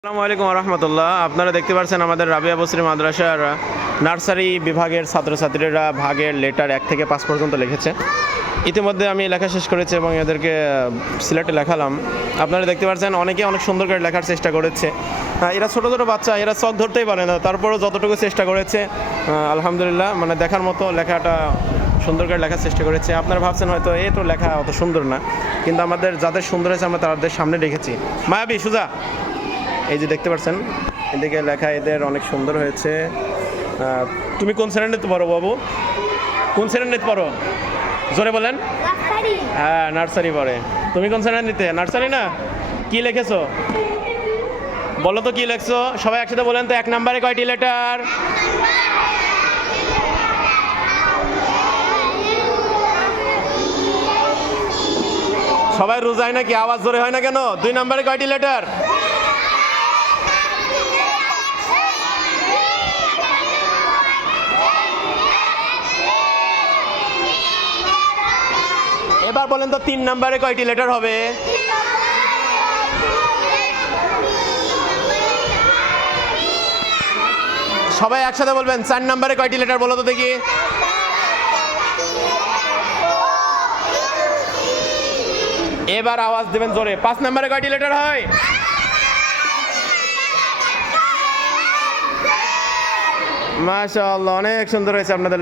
আসসালামু আলাইকুম রহমতুল্লাহ আপনারা দেখতে পাচ্ছেন আমাদের রাবিয়া বসরি মাদ্রাসার নার্সারি বিভাগের ছাত্রছাত্রীরা ভাগের লেটার এক থেকে পাঁচ পর্যন্ত লিখেছে। ইতিমধ্যে আমি লেখা শেষ করেছি এবং এদেরকে সিলেটে লেখালাম। আপনারা দেখতে পাচ্ছেন অনেকে অনেক সুন্দর করে লেখার চেষ্টা করেছে। এরা ছোটো ছোটো বাচ্চা, এরা চক ধরতেই পারে না। তারপরেও যতটুকু চেষ্টা করেছে আলহামদুলিল্লাহ মানে দেখার মতো লেখাটা সুন্দর করে লেখার চেষ্টা করেছে। আপনারা ভাবছেন হয়তো এ তো লেখা অত সুন্দর না, কিন্তু আমাদের যাদের সুন্দর হয়েছে আমরা তাদের সামনে রেখেছি মায়াবি, সুজা। এই যে দেখতে পাচ্ছেন এদিকে লেখা এদের অনেক সুন্দর হয়েছে। তুমি কোন শ্রেণীতে পড়ো বাবু? কোন শ্রেণীতে পড়ো জোরে বলেন। হ্যাঁ নার্সারি পড়ে। তুমি কোন শ্রেণীতে নার্সারি না? কি লিখেছো? বলো তো কি লিখছো? সবাই একসাথে বলেন তো এক নাম্বারে কয়টি লেটার? সবাই রোজায় নাকি? আওয়াজ জোরে হয় না কেন? দুই নাম্বারে কয়টি লেটার? এবার বলেন তো তিন নাম্বারে কয়টি লেটার হবে? সবাই একসাথে বলবেন, চার নাম্বারে কয়টি লেটার বলো তো দেখি। এবার আওয়াজ দেবেন জোরে। পাঁচ নম্বরে কয়টি লেটার হয়? মাশাআল্লাহ, অনেক সুন্দর হয়েছে আপনাদের